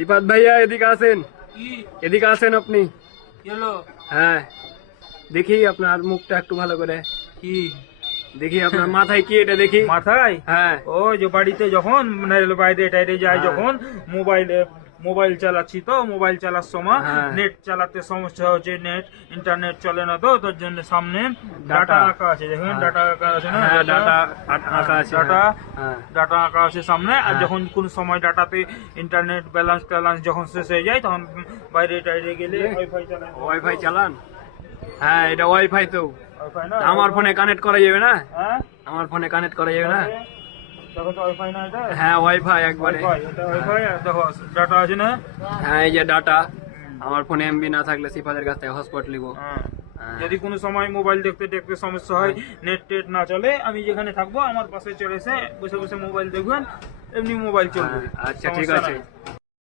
সিফাত ভাইয়া এদিকে আসেন, কি এদিকে আসেন আপনি। হলো? হ্যাঁ, দেখি আপনার মুখটা একটু ভালো করে কি দেখি, আপনার মাথায় কি এটা দেখি। মাথায়? হ্যাঁ ও যে বাড়িতে যখন মানে বাইরে টাইরে যায়, হ্যাঁ। যখন মোবাইল চালাচ্ছি, তো মোবাইল চালার সময় হ্যাঁ। নেট চালাতে সমস্যা হচ্ছে, ইন্টারনেট চলে না, তো তার জন্য সামনে ডাটা। ডাটা আঁকা আছে, দেখুন হ্যাঁ। ডাটা আঁকা আছে না? হ্যাঁ, ডাটা আঁকা আছে। ডাটা হ্যাঁ ডাটা আঁকা আছে সামনে। আর হ্যাঁ। যখন কোন সময় ডাটাতে ইন্টারনেট ব্যালেন্স যখন শেষ হয়ে যায়, তখন বাইরে টাইরে গেলে ওয়াইফাই চালায়। ওয়াইফাই চালান? হ্যাঁ, এটা ওয়াইফাই তো। ওয়াইফাই না? আমার ফোনে কানেক্ট করা যাবে না? হ্যাঁ, আমার ফোনে কানেক্ট করা যাবে না? দেখো তো ওয়াইফাই না এটা? হ্যাঁ, ওয়াইফাই একবারে। ওয়াইফাই, এটা ওয়াইফাই। আর দেখো ডাটা আছে না? হ্যাঁ, এই যে ডাটা। আমার ফোনে এমবি না থাকলে সিফাতের কাছ থেকে হটস্পট নিব। হ্যাঁ। যদি কোনো সময় মোবাইল দেখতে দেখতে সমস্যা হয়, নেট টেট না চলে, আমি যেখানে থাকবো আমার পাশে চলে এসে বসে বসে মোবাইল দেখবেন, এমনি মোবাইল চলবে। আচ্ছা, ঠিক সমস্যা আছে। নাই।